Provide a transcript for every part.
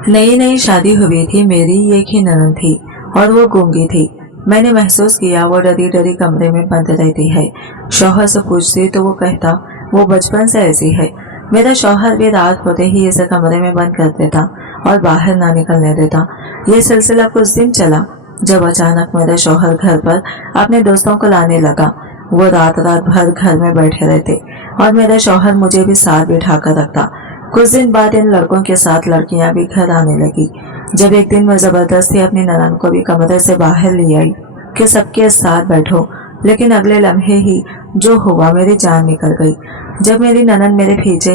नई नई शादी हुई थी मेरी, एक ही ननद थी और वो गूंगी थी। मैंने महसूस किया वो डरी डरी कमरे में बंद रहती है। शौहर से पूछती तो वो कहता वो बचपन से ऐसी है। मेरा शौहर भी रात होते ही इसे कमरे में बंद कर देता और बाहर ना निकलने देता। ये सिलसिला कुछ दिन चला, जब अचानक मेरा शौहर घर पर अपने दोस्तों को लाने लगा। वो रात रात भर घर में बैठे रहते और मेरा शौहर मुझे भी साथ बिठा कर रखता। कुछ दिन बाद इन लड़कों के साथ लड़कियां भी घर आने लगी। जब एक दिन मैं जबरदस्ती अपनी ननद को भी कमरे से बाहर ले आई कि सबके साथ बैठो, लेकिन अगले लम्हे ही जो हुआ मेरी जान निकल गई। जब मेरी ननद मेरे भेजे,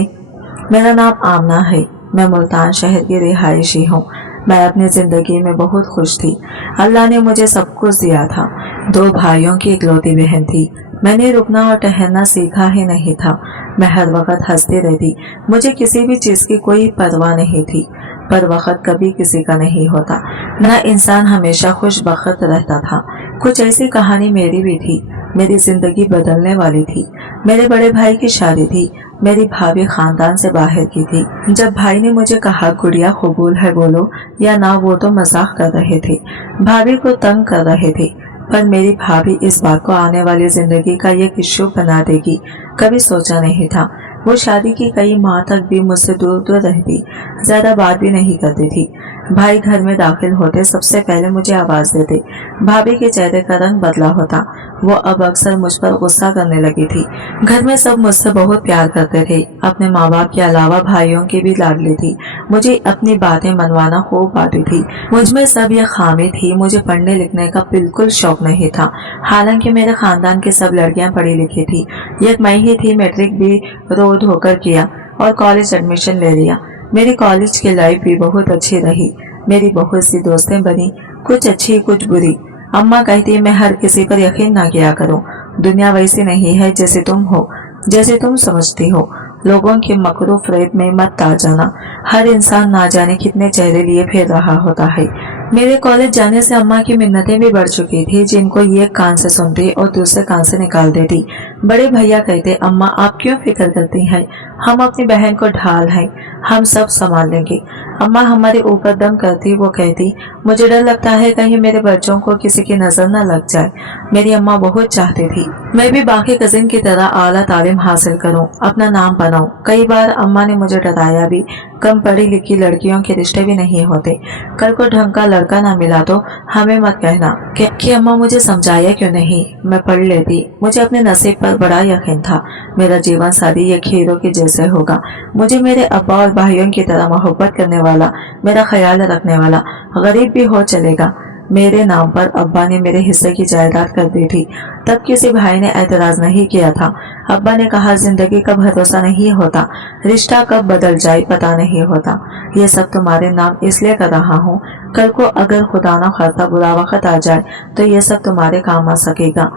मेरा नाम आमना है, मैं मुल्तान शहर की रिहायशी हूँ। मैं अपनी जिंदगी में बहुत खुश थी। अल्लाह ने मुझे सब कुछ दिया था। 2 भाइयों की इकलौती बहन थी। मैंने रुकना और ठहरना सीखा ही नहीं था। मैं हर वक्त हंसती रहती। मुझे किसी भी चीज की कोई परवाह नहीं थी, पर वक्त कभी किसी का नहीं होता। ना इंसान हमेशा खुशबख्त रहता था। कुछ ऐसी कहानी मेरी भी थी। मेरी जिंदगी बदलने वाली थी। मेरे बड़े भाई की शादी थी। मेरी भाभी खानदान से बाहर की थी। जब भाई ने मुझे कहा गुड़िया कबूल है बोलो या ना, वो तो मजाक कर रहे थे, भाभी को तंग कर रहे थे, पर मेरी भाभी इस बात को आने वाली जिंदगी का एक इश्यू बना देगी, कभी सोचा नहीं था। वो शादी की कई माह तक भी मुझसे दूर दूर रहती, ज्यादा बात भी नहीं करती थी। भाई घर में दाखिल होते सबसे पहले मुझे आवाज देते। भाभी के चेहरे का रंग बदला होता। वो अब अक्सर मुझ पर गुस्सा करने लगी थी। घर में सब मुझसे बहुत प्यार करते थे। अपने माँ बाप के अलावा भाइयों की भी लाडली थी। मुझे अपनी बातें मनवाना खूब आती थी। मुझ में सब ये खामी थी। मुझे पढ़ने लिखने का बिल्कुल शौक नहीं था, हालांकि मेरे खानदान की सब लड़कियां पढ़ी लिखी थी। एक मैं ही थी मैट्रिक भी रोड होकर किया और कॉलेज एडमिशन ले लिया। मेरी कॉलेज की लाइफ भी बहुत अच्छी रही। मेरी बहुत सी दोस्तें बनी, कुछ अच्छी कुछ बुरी। अम्मा कहती मैं हर किसी पर यकीन ना किया करूं। दुनिया वैसी नहीं है जैसे तुम हो, जैसे तुम समझती हो। लोगों के मकरू फरेब में मत आ जाना। हर इंसान ना जाने कितने चेहरे लिए फिर रहा होता है। मेरे कॉलेज जाने से अम्मा की मिन्नतें भी बढ़ चुकी थी, जिनको एक कान से सुनती और दूसरे कान से निकाल देती। बड़े भैया कहते अम्मा आप क्यों फिक्र करती हैं, हम अपनी बहन को ढाल हैं, हम सब संभाल लेंगे। अम्मा हमारे ऊपर दम करती, वो कहती मुझे डर लगता है कहीं मेरे बच्चों को किसी की नजर न लग जाए। मेरी अम्मा बहुत चाहती थी मैं भी बाकी कजिन की तरह आला तालीम हासिल करूं, अपना नाम बनाऊं। कई बार अम्मा ने मुझे डराया भी, कम पढ़ी लिखी लड़कियों के रिश्ते भी नहीं होते। कल को ढंग का लड़का ना मिला तो हमें मत कहना कि अम्मा मुझे समझाया क्यों नहीं, मैं पढ़ लेती। मुझे अपने नसीब पर बड़ा यकीन था। मेरा जीवन साथी एक हीरो के जैसे होगा। मुझे मेरे अब्बा और भाइयों की तरह मोहब्बत करने वाला, मेरा ख्याल रखने वाला, गरीब भी हो चलेगा। मेरे नाम पर अब्बा ने मेरे हिस्से की जायदाद कर दी थी। तब किसी भाई ने एतराज नहीं किया था। अब्बा ने कहा जिंदगी का भरोसा नहीं होता, रिश्ता कब बदल जाए पता नहीं होता। ये सब तुम्हारे नाम इसलिए कर रहा हूँ, कल को अगर खुदा न खास्ता बुरा वक्त आ जाए तो ये सब तुम्हारे काम आ सकेगा।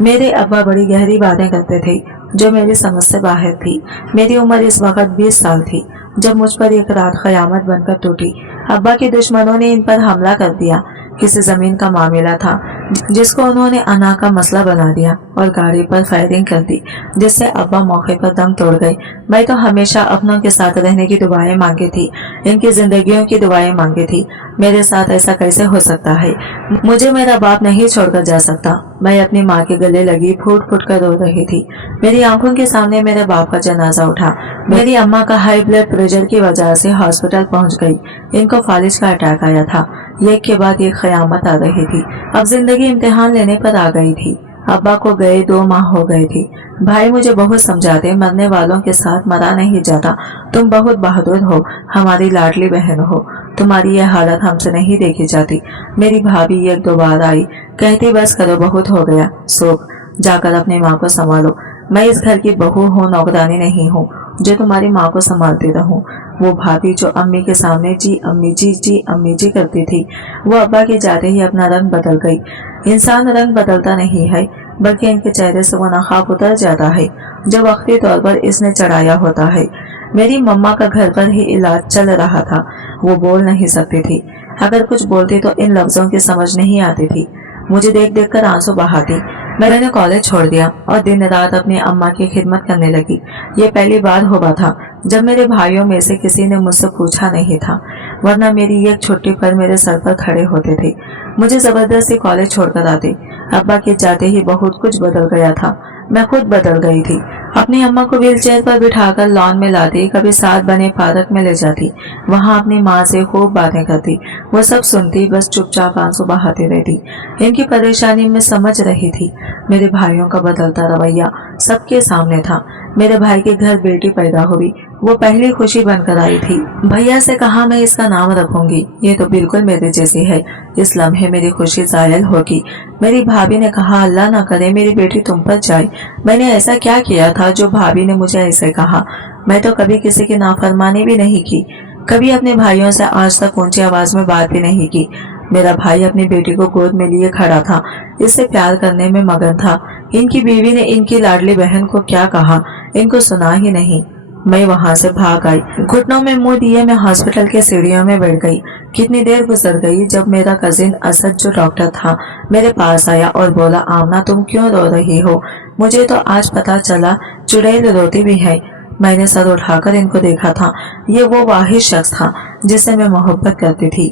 मेरे अब्बा बड़ी गहरी बातें करते थे जो मेरी समझ से बाहर थी। मेरी उम्र इस वक्त 20 साल थी जब मुझ पर एक रात कयामत बनकर टूटी। अब्बा के दुश्मनों ने इन पर हमला कर दिया। किसी जमीन का मामला था जिसको उन्होंने अना का मसला बना दिया और गाड़ी पर फायरिंग कर दी, जिससे अब्बा मौके पर दम तोड़ गए। मैं तो हमेशा अपनों के साथ रहने की दुआएं मांगी थी, इनकी जिंदगियों की दुआएं मांगी थी। मेरे साथ ऐसा कैसे हो सकता है? मुझे मेरा बाप नहीं छोड़कर जा सकता। मैं अपनी माँ के गले लगी फूट फूट कर रो रही थी। मेरी आंखों के सामने मेरे बाप का जनाजा उठा। मेरी अम्मा का हाई ब्लड प्रेशर की वजह से हॉस्पिटल पहुंच गई। इनको फालिज का अटैक आया था। एक के बाद एक कयामत आ रही थी। अब जिंदगी इम्तिहान लेने पर आ गई थी। अब्बा को गए 2 माह हो गए थे। भाई मुझे बहुत समझाते, मरने वालों के साथ मरा नहीं जाता। तुम बहुत बहादुर हो, हमारी लाडली बहन हो, तुम्हारी यह हालत हमसे नहीं देखी जाती। मेरी भाभी 1-2 बार आई, कहती बस करो बहुत हो गया, सो जाकर अपनी माँ को संभालो। मैं इस घर की बहू हूँ, नौकरानी नहीं हूँ जो तुम्हारी माँ को संभालती रहूं। वो भाभी जो अम्मी के सामने जी अम्मी जी अम्मी जी करती थी, वो अब्बा के जाते ही अपना रंग बदल गई। इंसान रंग बदलता नहीं है, बल्कि इनके चेहरे से वो नकाब उतर जाता है जो वक्ती तौर पर इसने चढ़ाया होता है। मेरी मम्मा का घर पर ही इलाज चल रहा था। वो बोल नहीं सकती थी। अगर कुछ बोलती तो इन लफ्जों की समझ नहीं आती थी। मुझे देख देख कर आंसू बहाती। मैंने कॉलेज छोड़ दिया और दिन रात अपनी अम्मा की खिदमत करने लगी। ये पहली बार हुआ था जब मेरे भाइयों में से किसी ने मुझसे पूछा नहीं था। वरना मेरी एक छुट्टी पर मेरे सर पर खड़े होते थे, मुझे जबरदस्ती कॉलेज छोड़कर आते। अब्बा के जाते ही बहुत कुछ बदल गया था, मैं खुद बदल गई थी। अपनी अम्मा को व्हीलचेयर पर बिठाकर लॉन में लाती, कभी साथ बने पार्क में ले जाती, वहां अपनी माँ से खूब बातें करती। वो सब सुनती, बस चुपचाप आंसू बहाती रहती। इनकी परेशानी में समझ रही थी। मेरे भाइयों का बदलता रवैया सबके सामने था। मेरे भाई के घर बेटी पैदा हुई, वो पहली खुशी बनकर आई थी। भैया से कहा मैं इसका नाम रखूंगी, ये तो बिल्कुल मेरे जैसी है, इस लम्हे मेरी खुशी जायल होगी। मेरी भाभी ने कहा अल्लाह ना करे मेरी बेटी तुम पर जाए। मैंने ऐसा क्या किया था जो भाभी ने मुझे ऐसे कहा? मैं तो कभी किसी की नाफरमानी भी नहीं की, कभी अपने भाइयों से आज तक ऊंची आवाज में बात भी नहीं की। मेरा भाई अपनी बेटी को गोद में लिए खड़ा था, इससे प्यार करने में मगन था। इनकी बीवी ने इनकी लाडली बहन को क्या कहा, इनको सुना ही नहीं। मैं वहां से भाग आई, घुटनों में मुंह दिए मैं हॉस्पिटल के सीढ़ियों में बैठ गई। कितनी देर गुजर गई जब मेरा कजिन असद जो डॉक्टर था मेरे पास आया और बोला आमना तुम क्यों रो रही हो? मुझे तो आज पता चला चुड़ैल रोती भी है। मैंने सर उठाकर इनको देखा था, ये वो वाहिद शख्स था जिससे मैं मोहब्बत करती थी,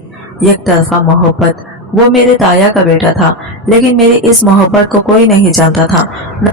एक तरफा मोहब्बत। वो मेरे ताया का बेटा था, लेकिन मेरी इस मोहब्बत को कोई नहीं जानता था।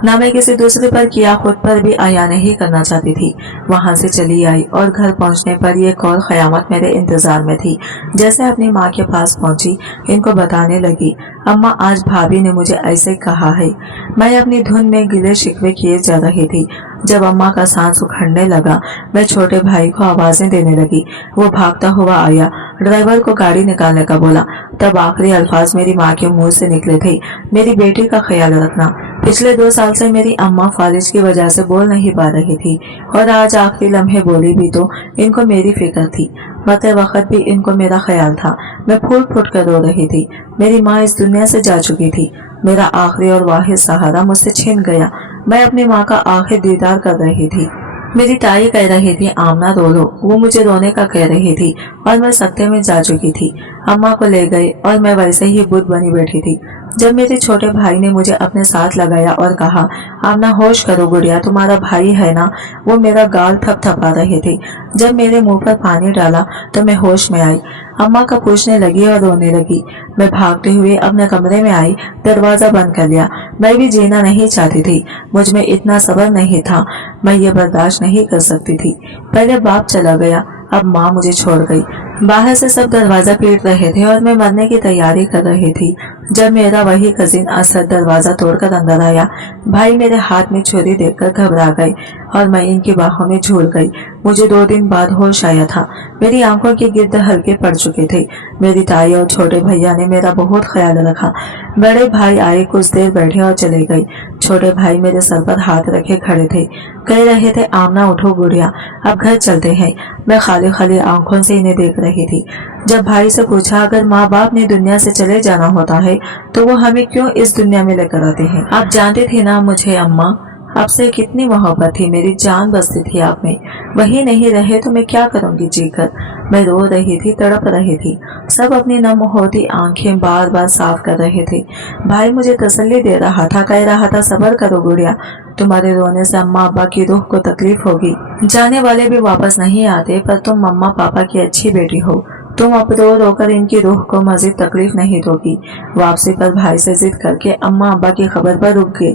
ना मैं किसी दूसरे पर किया खुद पर भी आया नहीं करना चाहती थी। वहां से चली आई और घर पहुंचने पर एक और क़यामत मेरे इंतजार में थी। जैसे अपनी माँ के पास पहुंची, इनको बताने लगी अम्मा आज भाभी ने मुझे ऐसे कहा है। मैं अपनी धुन में गिले शिकवे किए जा रही थी। जब अम्मा का सांस उखड़ने लगा, मैं छोटे भाई को आवाजें देने लगी। वो भागता हुआ आया, ड्राइवर को गाड़ी निकालने का बोला। तब आखिरी अल्फाज मेरी माँ के मुंह से निकले थे, मेरी बेटी का ख्याल रखना। पिछले 2 साल से मेरी अम्मा फालिज की वजह से बोल नहीं पा रही थी, और आज आखिरी लम्हे बोली भी तो इनको मेरी फिक्र थी। मरते वक्त भी इनको मेरा ख्याल था। मैं फूट फूट कर रो रही थी। मेरी माँ इस दुनिया से जा चुकी थी। मेरा आखिरी और वाहिद सहारा मुझसे छिन गया। मैं अपनी माँ का आखिर दीदार कर रही थी। मेरी ताई कह रही थी आमना रो लो, वो मुझे रोने का कह रही थी और मैं सत्ते में जा चुकी थी। अम्मा को ले गई और मैं वैसे ही बुद्ध बनी बैठी थी। जब मेरे छोटे भाई ने मुझे अपने साथ लगाया और कहा आमना होश करो गुड़िया, तुम्हारा भाई है ना? वो मेरा गाल थपथपा रहे थे। जब मेरे मुंह पर पानी डाला तो मैं होश में आई। अम्मा का पूछने लगी और रोने लगी। मैं भागते हुए अपने कमरे में आई, दरवाजा बंद कर लिया। मैं भी जीना नहीं चाहती थी, मुझ में इतना सब्र नहीं था, मैं ये बर्दाश्त नहीं कर सकती थी। पहले बाप चला गया, अब माँ मुझे छोड़ गई। बाहर से सब दरवाजा पीट रहे थे और मैं मरने की तैयारी कर रही थी जब मेरा वही कजिन असद दरवाजा तोड़कर अंदर आया। भाई मेरे हाथ में छुरी देखकर घबरा गए और मैं इनकी बाहों में झूल गई। मुझे 2 दिन बाद होश आया था। मेरी आंखों के गिर्द हल्के पड़ चुके थे। मेरी ताई और छोटे भैया ने मेरा बहुत ख्याल रखा। बड़े भाई आए, कुछ देर बैठे और चले गए। छोटे भाई मेरे सर पर हाथ रखे खड़े थे, कह रहे थे आमना उठो गुड़िया, अब घर चलते हैं। मैं खाली खाली आंखों से इन्हें देख रही थी। जब भाई से पूछा अगर माँ बाप ने दुनिया से चले जाना होता है तो वो हमें क्यों इस दुनिया में लेकर आते हैं? आप जानते थे ना मुझे अम्मा, आपसे कितनी मोहब्बत थी, मेरी जान बसती थी आप में। वही नहीं रहे तो मैं क्या करूंगी जीकर? मैं रो रही थी, तड़प रही थी। सब अपनी नम होती आंखें बार बार साफ कर रहे थे। भाई मुझे तसल्ली दे रहा था, कह रहा था सब्र करो गुड़िया, तुम्हारे रोने से अम्मा अब्बा की रूह को तकलीफ होगी। जाने वाले भी वापस नहीं आते, पर तुम मम्मा पापा की अच्छी बेटी हो, तुम अब रो रोकर इनकी रूह को मजीद तकलीफ नहीं दोगी। वापसी पर भाई से जिद करके अम्मा अब्बा की खबर पर रुक गई।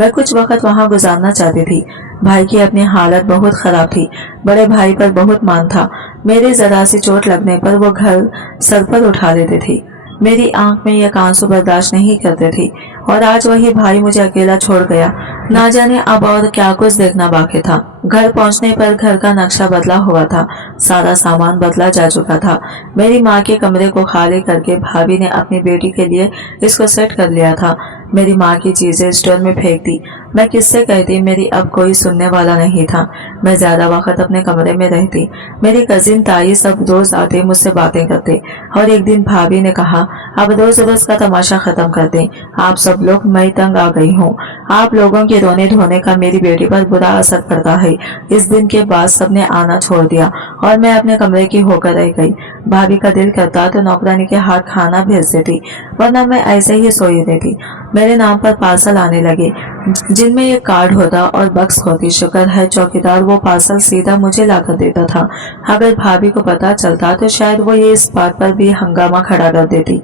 मैं कुछ वक्त वहां गुजारना चाहती थी। भाई की अपनी हालत बहुत खराब थी। बड़े भाई पर बहुत मान था। मेरे जरा सी चोट लगने पर वो घर सर पर उठा लेते थे। मेरी आंख में एक आंसू बर्दाश्त नहीं करते थे और आज वही भाई मुझे अकेला छोड़ गया। ना जाने अब और क्या कुछ देखना बाकी था। घर पहुंचने पर घर का नक्शा बदला हुआ था, सारा सामान बदला जा चुका था। मेरी माँ के कमरे को खाली करके भाभी ने अपनी बेटी के लिए इसको सेट कर लिया था। मेरी माँ की चीजें स्टोर में फेंक दी। मैं किससे कहती, मेरी अब कोई सुनने वाला नहीं था। मैं ज्यादा वक्त अपने कमरे में रहती। मेरी कजिन ताई सब रोज आते, मुझसे बातें करते और एक दिन भाभी ने कहा अब रोज रोज का तमाशा खत्म कर दें, आप सब लोग, मैं तंग आ गई हूँ। आप लोगों के रोने धोने का मेरी बेटी पर बुरा असर पड़ता है। इस दिन के बाद सबने आना छोड़ दिया और मैं अपने कमरे की होकर रह गई। भाभी का दिल करता तो नौकरानी के हाथ खाना भेज देती, वरना मैं ऐसे ही सोई रहती। मेरे नाम पर पार्सल आने लगे जिनमें एक कार्ड होता और बक्स होती। शुक्र है चौकीदार वो वो पार्सल सीधा मुझे लाकर देता था। अगर भाभी को पता चलता तो शायद वो ये इस बात पर भी हंगामा खड़ा कर देती।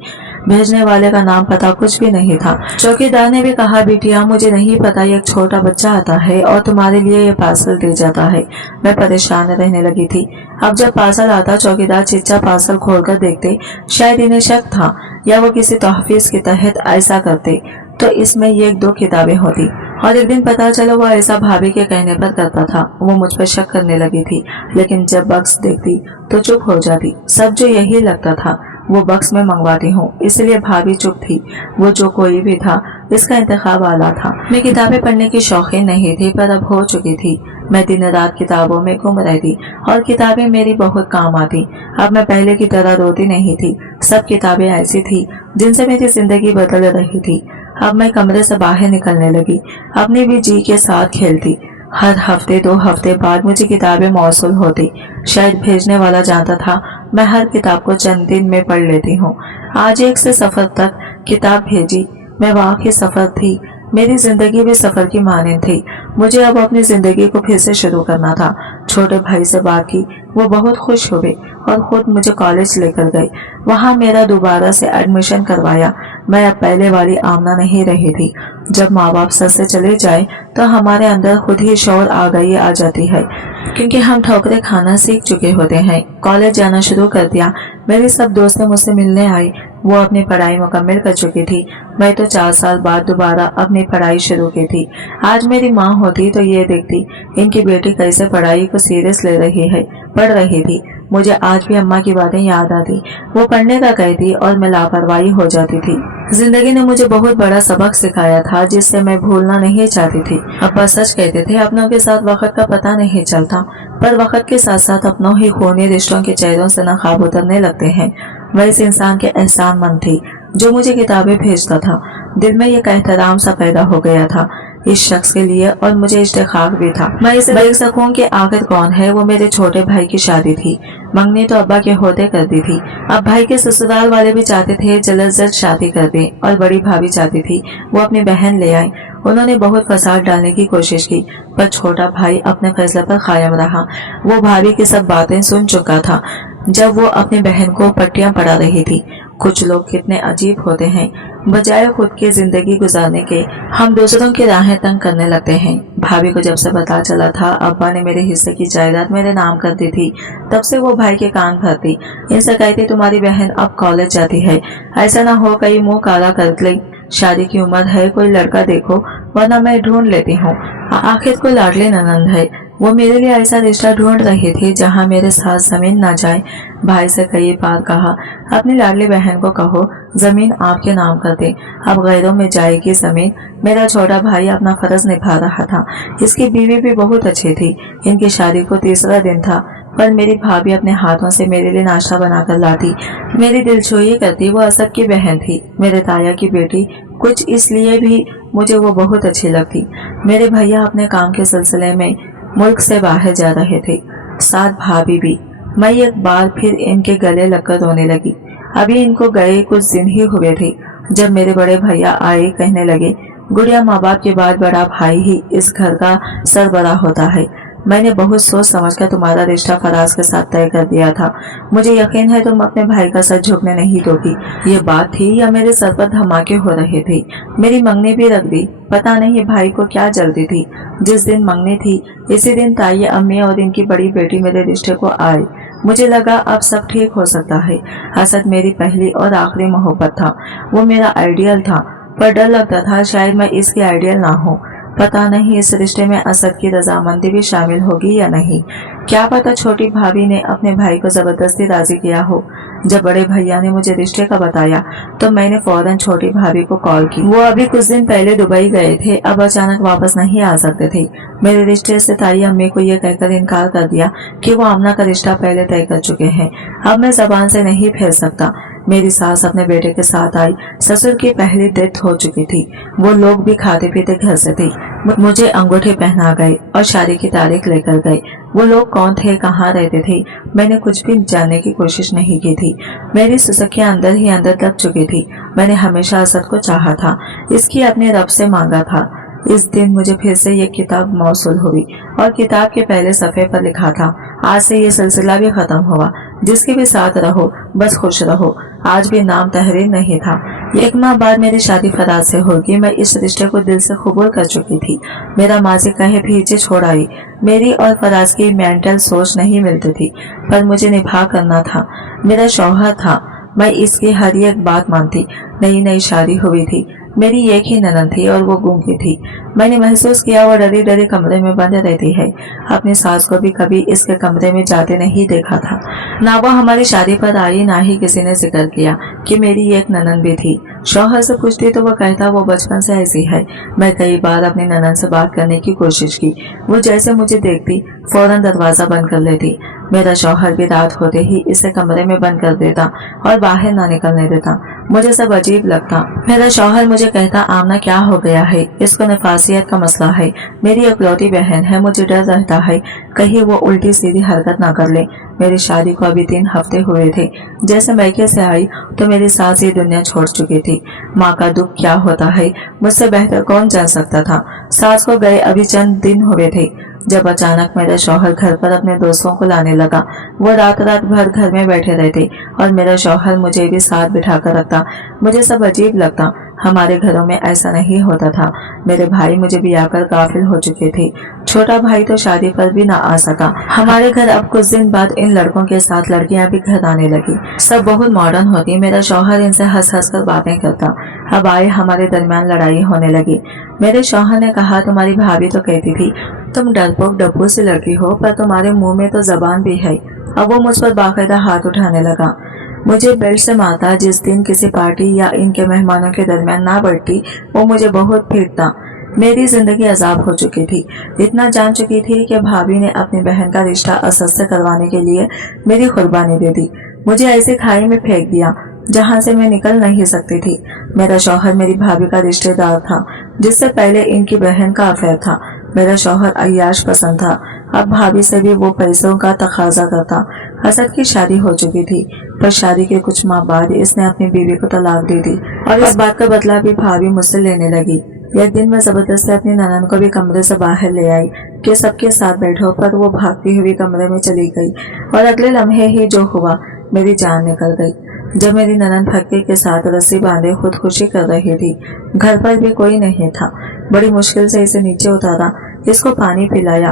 भेजने वाले का नाम पता कुछ भी नहीं था। चौकीदार ने भी कहा, बिटिया मुझे नहीं पता, एक छोटा बच्चा आता है और तुम्हारे लिए ये पार्सल दे जाता है। मैं परेशान रहने लगी थी। अब जब पार्सल आता, चौकीदार चिच्चा पार्सल खोलकर देखते, शायद इन्हें शक था या वो किसी तहफीज के तहत ऐसा करते तो इसमें ये 1-2 किताबें होती। और एक दिन पता चला वो ऐसा भाभी के कहने पर करता था। वो मुझ पर शक करने लगी थी, लेकिन जब बक्स देखती तो चुप हो जाती। सब जो यही लगता था वो बक्स में मंगवाती हूँ, इसलिए भाभी चुप थी। वो जो कोई भी था, इसका इंतखाब आला था। मैं किताबें पढ़ने की शौकीन नहीं थी, पर अब हो चुकी थी। मैं दिन रात किताबों में घूम रही थी और किताबें मेरी बहुत काम आती। अब मैं पहले की तरह रोती नहीं थी। सब किताबें ऐसी थी जिनसे मेरी जिंदगी बदल रही थी। अब मैं कमरे से बाहर निकलने लगी, अपनी भी जी के साथ खेलती। हर हफ्ते 2 हफ्ते बाद मुझे किताबें मौसूल होती। शायद भेजने वाला जानता था मैं हर किताब को चंद दिन में पढ़ लेती हूँ। आज 1 से सफर तक किताब भेजी। मैं वाकई सफर थी। मेरी जिंदगी भी सफर की मानिंद थी। मुझे अब अपनी जिंदगी को फिर से शुरू करना था। छोटे भाई से बात की, वो बहुत खुश हुए और खुद मुझे कॉलेज लेकर गए। वहाँ मेरा दोबारा से एडमिशन करवाया। मैं अब पहले वाली आमना नहीं रही थी। जब माँ बाप सर से चले जाए तो हमारे अंदर खुद ही शौर आ जाती है, क्योंकि हम ठोकरें खाना सीख चुके होते हैं। कॉलेज जाना शुरू कर दिया। मेरी सब दोस्तें मुझसे मिलने आई। वो अपनी पढ़ाई मुकम्मल कर चुकी थी। मैं तो 4 साल बाद दोबारा अपनी पढ़ाई शुरू की थी। आज मेरी माँ होती तो ये देखती इनकी बेटी कैसे पढ़ाई को सीरियस ले रही है, पढ़ रही थी। मुझे आज भी अम्मा की बातें याद आती। वो पढ़ने का कहती और मैं लापरवाही हो जाती थी। जिंदगी ने मुझे बहुत बड़ा सबक सिखाया था, जिससे मैं भूलना नहीं चाहती थी। अब्बा सच कहते थे, अपनों के साथ वक्त का पता नहीं चलता, पर वक्त के साथ साथ अपनों ही खूनी रिश्तों के चेहरों से नकाब उतरने लगते हैं। वह इस इंसान के एहसान मंद थी जो मुझे किताबें भेजता था। दिल में एक एहतराम सा पैदा हो गया था इस शख्स के लिए, और मुझे इश्तिखाक भी था मैं इसे देख सकूं कि आखिर कौन है। वो मेरे छोटे भाई की शादी थी। मंगनी तो अब्बा के होते कर दी थी। अब भाई के ससुराल वाले भी चाहते थे जल्द से जल्द शादी कर दें, और बड़ी भाभी चाहती थी वो अपनी बहन ले आए। उन्होंने बहुत फसाद डालने की कोशिश की, पर छोटा भाई अपने फैसले पर कायम रहा। वो भाभी की सब बातें सुन चुका था जब वो अपनी बहन को पट्टियां पढ़ा रही थी। कुछ लोग कितने अजीब होते हैं, बजाय खुद की जिंदगी गुजारने के हम दूसरों की राहें तंग करने लगते हैं। भाभी को जब से पता चला था अब्बा ने मेरे हिस्से की जायदाद मेरे नाम कर दी थी, तब से वो भाई के कान भरती। इनसे कहती, तुम्हारी बहन अब कॉलेज जाती है, ऐसा ना हो कहीं मुंह काला कर ले। शादी की उम्र है, कोई लड़का देखो वरना मैं ढूंढ लेती हूँ। आखिर कोई लाडली ननंद है। वो मेरे लिए ऐसा रिश्ता ढूंढ रही थी जहाँ मेरे साथ जमीन ना जाए। भाई से कई बार कहा, अपनी लाडली बहन को कहो जमीन आपके नाम कर दे, अब गैरों में जाएगी जमीन। मेरा छोटा भाई अपना फर्ज निभा रहा था। इसकी बीवी भी बहुत अच्छी थी। इनकी शादी को 3रा दिन था, पर मेरी भाभी अपने हाथों से मेरे लिए नाश्ता बनाकर लाती, मेरी दिलजोई करती। वो असद की बहन थी, मेरे ताया की बेटी। कुछ इसलिए भी मुझे वो बहुत अच्छी लगती। मेरे भैया अपने काम के सिलसिले में मुल्क से बाहर जा रहे थे, साथ भाभी भी। मैं एक बार फिर इनके गले लगकर रोने लगी। अभी इनको गए कुछ दिन ही हुए थे जब मेरे बड़े भैया आए, कहने लगे, गुड़िया माँ बाप के बाद बड़ा भाई ही इस घर का सरबराह होता है। मैंने बहुत सोच समझकर तुम्हारा रिश्ता फराज के साथ तय कर दिया था। मुझे यकीन है तुम अपने भाई का सर झुकने नहीं दोगी। ये बात थी या मेरे सर पर धमाके हो रहे थे। मेरी मंगनी भी रख दी। पता नहीं भाई को क्या जल्दी थी। जिस दिन मंगनी थी इसी दिन ताई, अम्मी और इनकी बड़ी बेटी मेरे रिश्ते को आए। मुझे लगा अब सब ठीक हो सकता है। असद मेरी पहली और आखिरी मोहब्बत था। वो मेरा आइडियल था, पर डर लगता था शायद मैं इसकी आइडियल ना हो। पता नहीं इस रिश्ते में असद की रजामंदी भी शामिल होगी या नहीं। क्या पता छोटी भाभी ने अपने भाई को जबरदस्ती राजी किया हो। जब बड़े भैया ने मुझे रिश्ते का बताया तो मैंने फौरन छोटी भाभी को कॉल की। वो अभी कुछ दिन पहले दुबई गए थे, अब अचानक वापस नहीं आ सकते थे। मेरे रिश्ते से ताई अम्मी को ये कहकर इनकार कर दिया कि वो आमना का रिश्ता पहले तय कर चुके हैं। अब मैं जबान से नहीं फेर सकता। मेरी सास अपने बेटे के साथ आई। ससुर की पहली डेथ हो चुकी थी। वो लोग भी खाते पीते घर से थे। मुझे अंगूठे पहना गए और शादी की तारीख लेकर गए। वो लोग कौन थे, कहाँ रहते थे, मैंने कुछ भी जानने की कोशिश नहीं की थी। मेरी सुसुकियां अंदर ही अंदर दब चुकी थी। मैंने हमेशा असद को चाहा था, इसकी अपने रब से मांगा था। इस दिन मुझे फिर से ये किताब मौसूल हुई और किताब के पहले सफ़े पर लिखा था, आज से ये सिलसिला भी खत्म हुआ, जिसके भी साथ रहो बस खुश रहो। आज भी नाम तहरीर नहीं था। 1 माह बाद मेरी शादी फराज से होगी। मैं इस रिश्ते को दिल से कबूल कर चुकी थी। मेरा माजी कहे पीछे छोड़ आई। मेरी और फराज की मेंटल सोच नहीं मिलती थी, पर मुझे निभा करना था। मेरा शौहर था, मैं इसकी हर एक बात मानती। नई नई शादी हुई थी, मेरी एक ही ननद थी और वो गूंगी थी। मैंने महसूस किया वो डरी डरी कमरे में बंद रहती है। अपनी सास को भी कभी इसके कमरे में जाते नहीं देखा था। ना वो हमारी शादी पर आई, ना ही किसी ने जिक्र किया कि मेरी एक ननद भी थी। शौहर से पूछती तो वो कहता वो बचपन से ऐसी है। मैं कई बार अपनी ननद से बात करने की कोशिश की, वो जैसे मुझे देखती फौरन दरवाजा बंद कर लेती। मेरा शौहर भी रात होते ही इसे कमरे में बंद कर देता और बाहर ना निकलने देता। मुझे सब अजीब लगता। मेरा शौहर मुझे कहता आमना क्या हो गया है, इसको नफासियत का मसला है, मेरी इकलौती बहन है, मुझे डर रहता है कहीं वो उल्टी सीधी हरकत ना कर ले। मेरी शादी को अभी 3 हफ्ते हुए थे। जैसे मैके से आई तो मेरी सास ये दुनिया छोड़ चुकी थी। माँ का दुख क्या होता है मुझसे बेहतर कौन जान सकता था। सास को गए अभी चंद दिन हुए थे जब अचानक मेरा शौहर घर पर अपने दोस्तों को लाने लगा। वो रात रात भर घर में बैठे रहते और मेरा शौहर मुझे भी साथ बिठा कर रखता। मुझे सब अजीब लगता। हमारे घरों में ऐसा नहीं होता था। मेरे भाई मुझे भी आकर काफिल हो चुके थे। छोटा भाई तो शादी पर भी ना आ सका। हमारे घर अब कुछ दिन बाद इन लड़कों के साथ लड़कियां भी घर आने लगी। सब बहुत मॉडर्न होती। मेरा शौहर इनसे हंस हंस कर बातें करता। अब आए हमारे दरमियान लड़ाई होने लगी। मेरे शौहर ने कहा तुम्हारी भाभी तो कहती थी तुम डरपोक डब्बू सी लड़की हो, पर तुम्हारे मुंह में तो जबान भी है। अब वो मुझ पर बाकायदा हाथ उठाने लगा। मुझे बेल्ट से मारता। जिस दिन किसी पार्टी या इनके मेहमानों के दरमियान ना बढ़ती वो मुझे बहुत पीटता। मेरी जिंदगी अजाब हो चुकी थी। इतना जान चुकी थी कि भाभी ने अपनी बहन का रिश्ता असद से करवाने के लिए मेरी कुर्बानी दे दी। मुझे ऐसे खाई में फेंक दिया जहां से मैं निकल नहीं सकती थी। मेरा शौहर मेरी भाभी का रिश्तेदार था, जिससे पहले इनकी बहन का अफेयर था। मेरा शौहर अय्याश पसंद था। अब भाभी से भी वो पैसों का तकाजा करता। असद की शादी हो चुकी थी, पर शादी के कुछ माह बाद इसने अपनी बीवी को तलाक दे दी और इस बात का बदला भी भाभी मुझसे लेने लगी। एक दिन मैं जबरदस्ती अपनी ननद को भी कमरे से बाहर ले आई कि सबके साथ बैठो, पर वो भागती हुई कमरे में चली गई और अगले लम्हे ही जो हुआ मेरी जान निकल गई। जब मेरी ननद फक्के के साथ रस्सी बांधे खुदकुशी कर रही थी, घर पर भी कोई नहीं था। बड़ी मुश्किल से इसे नीचे उतारा, इसको पानी पिलाया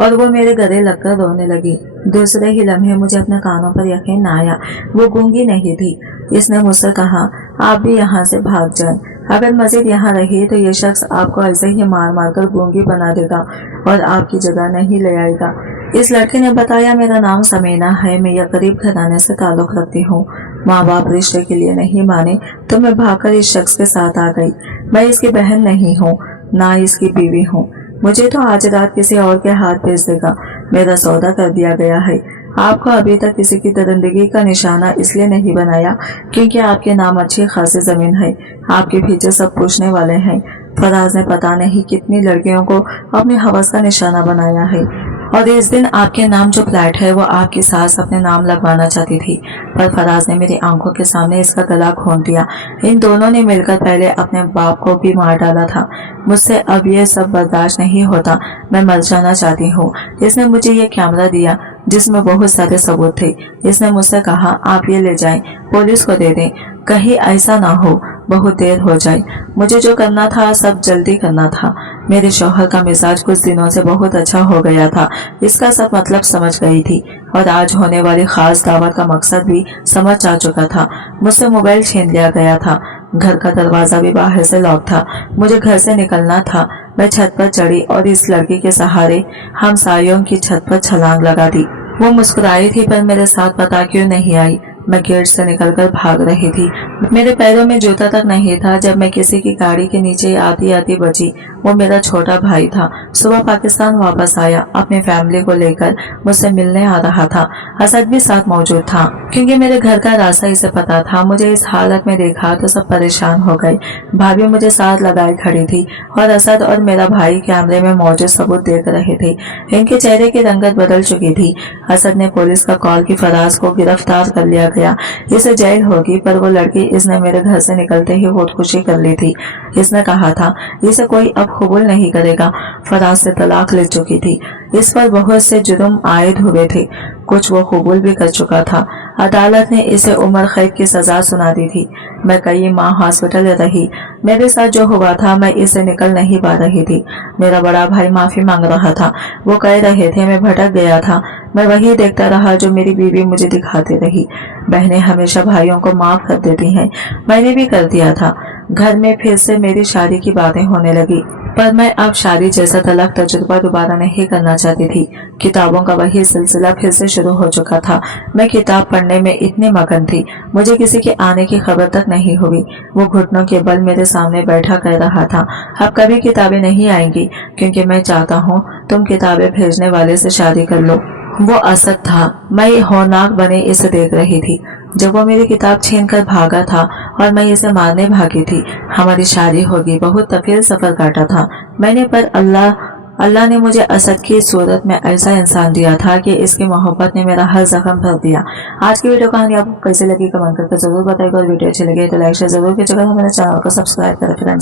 और वो मेरे गले लगकर रोने लगी। दूसरे ही लम्हे मुझे अपने कानों पर यकीन न आया, वो गूंगी नहीं थी। इसने मुझसे कहा आप भी यहाँ से भाग जाएं। अगर मजीद यहाँ रही तो ये शख्स आपको ऐसे ही मार मार कर गूंगी बना देगा और आपकी जगह नहीं ले आएगा। इस लड़के ने बताया मेरा नाम समीना है, मैं यह गरीब घराने से ताल्लुक रखती हूँ। माँ बाप रिश्ते के लिए नहीं माने तो मैं भागकर इस शख्स के साथ आ गई। मैं इसकी बहन नहीं हूँ, ना इसकी बीवी हूँ। मुझे तो आज रात किसी और के हाथ भेज देगा। मेरा सौदा कर दिया गया है। आपको अभी तक किसी की दरिंदगी का निशाना इसलिए नहीं बनाया क्योंकि आपके नाम अच्छी खासी जमीन है। आपके पीछे सब पूछने वाले हैं। फराज ने पता नहीं कितनी लड़कियों को अपने हवस का निशाना बनाया है और इस दिन आपके नाम जो फ्लैट है वो आपकी सास अपने नाम लगवाना चाहती थी, पर फराज ने मेरी आंखों के सामने इसका गला घोंट दिया। इन दोनों ने मिलकर पहले अपने बाप को भी मार डाला था। मुझसे अब ये सब बर्दाश्त नहीं होता, मैं मर जाना चाहती हूँ। इसने मुझे ये कैमरा दिया जिसमें बहुत सारे सबूत थे। इसने मुझसे कहा आप ये ले जाएं, पुलिस को दे दें, कहीं ऐसा ना हो बहुत देर हो जाए। मुझे जो करना था सब जल्दी करना था। मेरे शौहर का मिजाज कुछ दिनों से बहुत अच्छा हो गया था, इसका सब मतलब समझ गई थी और आज होने वाली खास दावत का मकसद भी समझ आ चुका था। मुझसे मोबाइल छीन लिया गया था। घर का दरवाजा भी बाहर से लॉक था। मुझे घर से निकलना था। मैं छत पर चढ़ी और इस लड़की के सहारे हमसायों की छत पर छलांग लगा दी। वो मुस्कुराई थी पर मेरे साथ पता क्यों नहीं आई। मैं गेट से निकलकर भाग रही थी। मेरे पैरों में जूता तक नहीं था जब मैं किसी की गाड़ी के नीचे आती आती बची। वो मेरा छोटा भाई था। सुबह पाकिस्तान वापस आया, अपने फैमिली को लेकर मुझसे मिलने आ रहा था। असद भी साथ मौजूद था क्योंकि मेरे घर का रास्ता इसे पता था। मुझे इस हालत में देखा तो सब परेशान हो गए। भाभी मुझे साथ लगाए खड़ी थी और असद और मेरा भाई कैमरे में मौजूद सबूत देख रहे थे। इनके चेहरे की रंगत बदल चुकी थी। असद ने पुलिस का कॉल की फराज को गिरफ्तार कर लिया गया, इसे जेल होगी, पर वो लड़की इसने मेरे घर से निकलते ही खुदकुशी कर ली थी। इसने कहा था इसे कोई अब कबूल नहीं करेगा। फराज से तलाक ले चुकी थी, इस पर बहुत से जुर्म आयद हुए थे, कुछ वो कबूल भी कर चुका था। अदालत ने इसे उम्र कैद की सजा सुना दी थी। मैं कई माह हॉस्पिटल रही। मेरे साथ जो हुआ था मैं इससे निकल नहीं पा रही थी। मेरा बड़ा भाई माफी मांग रहा था, वो कह रहे थे मैं भटक गया था। मैं वही देखता रहा जो मेरी बीवी मुझे दिखाती रही। बहनें हमेशा भाइयों को माफ कर देती हैं, मैंने भी कर दिया था। घर में फिर से मेरी शादी की बातें होने लगी, पर मैं अब शादी जैसा तलाक तजुर्बा दोबारा नहीं करना चाहती थी। किताबों का वही सिलसिला फिर से शुरू हो चुका था। मैं किताब पढ़ने में इतनी मगन थी, मुझे किसी के आने की खबर तक नहीं हुई। वो घुटनों के बल मेरे सामने बैठा कह रहा था, अब कभी किताबें नहीं आएंगी, क्योंकि मैं चाहता हूँ तुम किताबें भेजने वाले से शादी कर लो। वो असद था। मैं होनाक बने इसे देख रही थी। जब वो मेरी किताब छीन कर भागा था और मैं इसे मारने भागी थी। हमारी शादी होगी, बहुत तफील सफर काटा था मैंने, पर अल्लाह ने मुझे असद की सूरत में ऐसा इंसान दिया था कि इसकी मोहब्बत ने मेरा हर जख्म भर दिया। आज की वीडियो कहानी आपको कैसे लगी कमेंट करके जरूर बताइएगा, और वीडियो अच्छी लगी तो लाइक शेयर जरूर कीजिएगा। मेरे चैनल को सब्सक्राइब करें फ्रेंड्स।